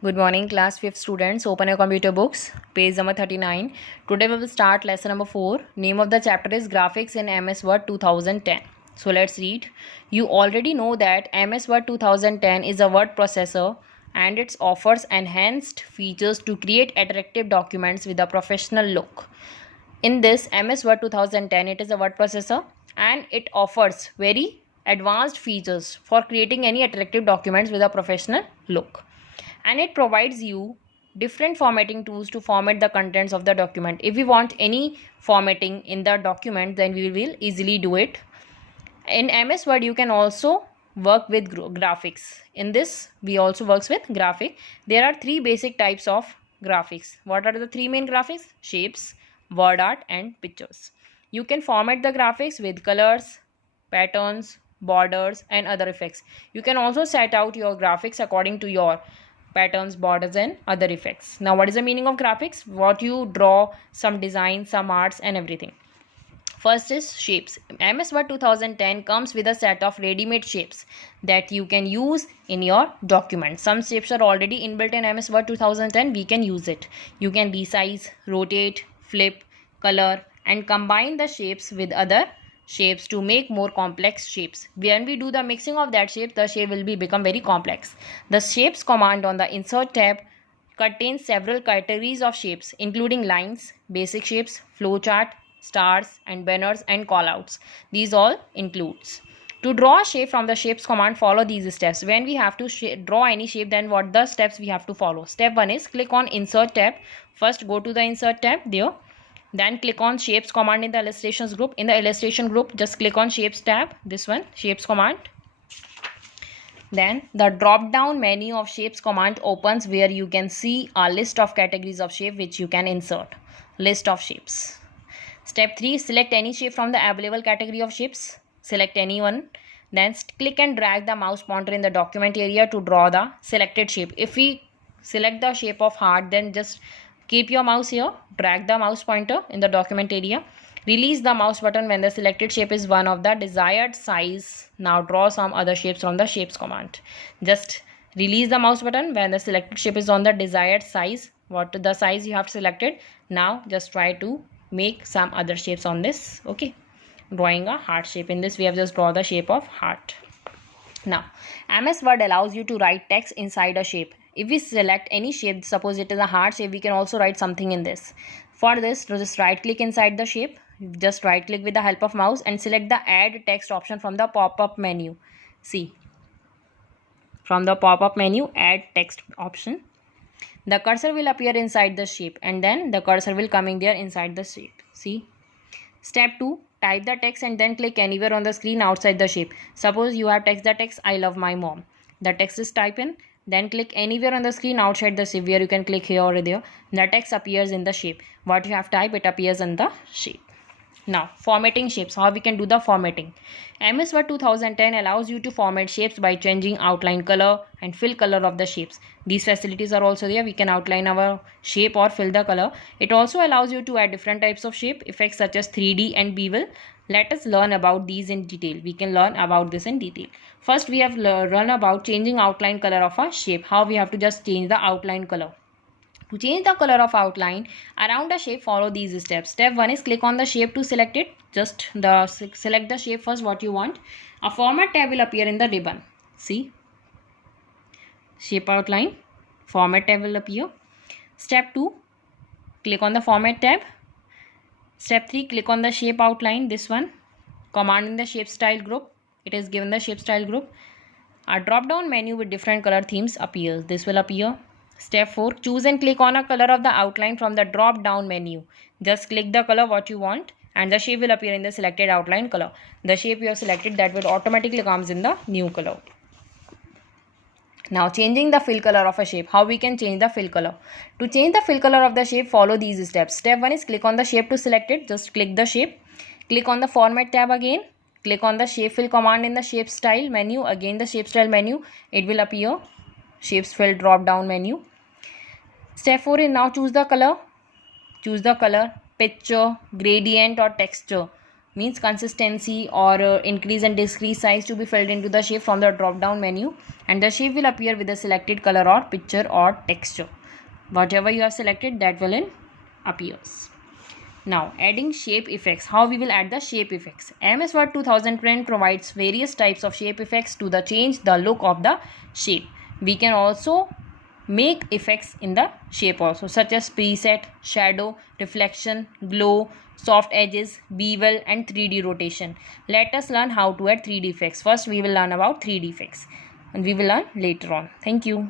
Good morning, class 5th students. Open your computer books, page number 39. Today we will start lesson number 4. Name of the chapter is Graphics in MS Word 2010. So let's read. You already know that MS Word 2010 is a word processor and it offers enhanced features to create attractive documents with a professional look. In this MS Word 2010, it is a word processor and it offers very advanced features for creating any attractive documents with a professional look, and it provides you different formatting tools to format the contents of the document. If we want any formatting in the document, then we will easily do it. In MS Word you can also work with graphics. In this we also works with graphic. There are three basic types of graphics. What are the three main graphics? Shapes, word art and pictures. You can format the graphics with colors, patterns, borders and other effects. You can also set out your graphics according to your patterns, borders and other effects. Now what is the meaning of graphics? What you draw, some design, some arts and everything. First is shapes. MS Word 2010 comes with a set of ready-made shapes that you can use in your document. Some shapes are already inbuilt in MS Word 2010. We can use it. You can resize, rotate, flip, color and combine the shapes with other shapes to make more complex shapes. When we do the mixing of that shape, the shape will become very complex. The shapes command on the insert tab contains several categories of shapes including lines, basic shapes, flowchart, stars and banners and callouts. These all includes. To draw a shape from the shapes command, follow these steps. When we have to draw any shape, then what the steps we have to follow? Step 1 is click on insert tab. First go to the insert tab there. Then click on shapes command in the illustrations group. In the illustration group, just click on shapes tab. This one, shapes command. Then the drop down menu of shapes command opens where you can see a list of categories of shape which you can insert. List of shapes. Step 3, select any shape from the available category of shapes. Select any one. Then click and drag the mouse pointer in the document area to draw the selected shape. If we select the shape of heart, then just keep your mouse here. Drag the mouse pointer in the document area. Release the mouse button when the selected shape is one of the desired size. Now draw some other shapes from the shapes command. Just release the mouse button when the selected shape is on the desired size. What the size you have selected. Now just try to make some other shapes on this. Okay, drawing a heart shape. In this we have just draw the shape of heart. Now MS Word allows you to write text inside a shape. If we select any shape, suppose it is a heart shape, we can also write something in this. For this, just right click inside the shape. Just right click with the help of mouse and select the add text option from the pop-up menu. See, from the pop-up menu, add text option. The cursor will appear inside the shape and then the cursor will coming there inside the shape. See. Step 2, type the text and then click anywhere on the screen outside the shape. Suppose you have text the text I love my mom. The text is type in. Then click anywhere on the screen outside the shape where you can click here or there. The text appears in the shape. What you have typed, it appears in the shape. Now, formatting shapes. How we can do the formatting? MS Word 2010 allows you to format shapes by changing outline color and fill color of the shapes. These facilities are also there. We can outline our shape or fill the color. It also allows you to add different types of shape effects such as 3D and bevel. Let us learn about these in detail. We can learn about this in detail. First, we have learned about changing outline color of a shape. How we have to just change the outline color. To change the color of outline around a shape, follow these steps. Step 1 is click on the shape to select it. Just select the shape first what you want. A format tab will appear in the ribbon. See, shape outline, format tab will appear. Step 2, click on the format tab. Step 3, click on the shape outline, this one. Command in the shape style group. It is given the shape style group. A drop down menu with different color themes appears. This will appear. Step 4, choose and click on a color of the outline from the drop down menu. Just click the color what you want and the shape will appear in the selected outline color. The shape you have selected, that will automatically comes in the new color. Now changing the fill color of a shape. How we can change the fill color? To change the fill color of the shape, follow these steps. Step 1 is click on the shape to select it. Just click the shape. Click on the format tab again. Click on the shape fill command in the shape style menu. Again the shape style menu. It will appear. Shapes fill drop down menu. Step 4 is now choose the color. Choose the color, picture, gradient or texture. means consistency or increase and decrease size to be filled into the shape from the drop down menu, and the shape will appear with the selected color or picture or texture. Whatever you have selected, that will appears. Now, adding shape effects. How we will add the shape effects? MS Word 2010 provides various types of shape effects to change the look of the shape. We can also make effects in the shape also, such as preset, shadow, reflection, glow, soft edges, bevel, and 3D rotation. Let us learn how to add 3D effects. First, we will learn about 3D effects, and we will learn later on. Thank you.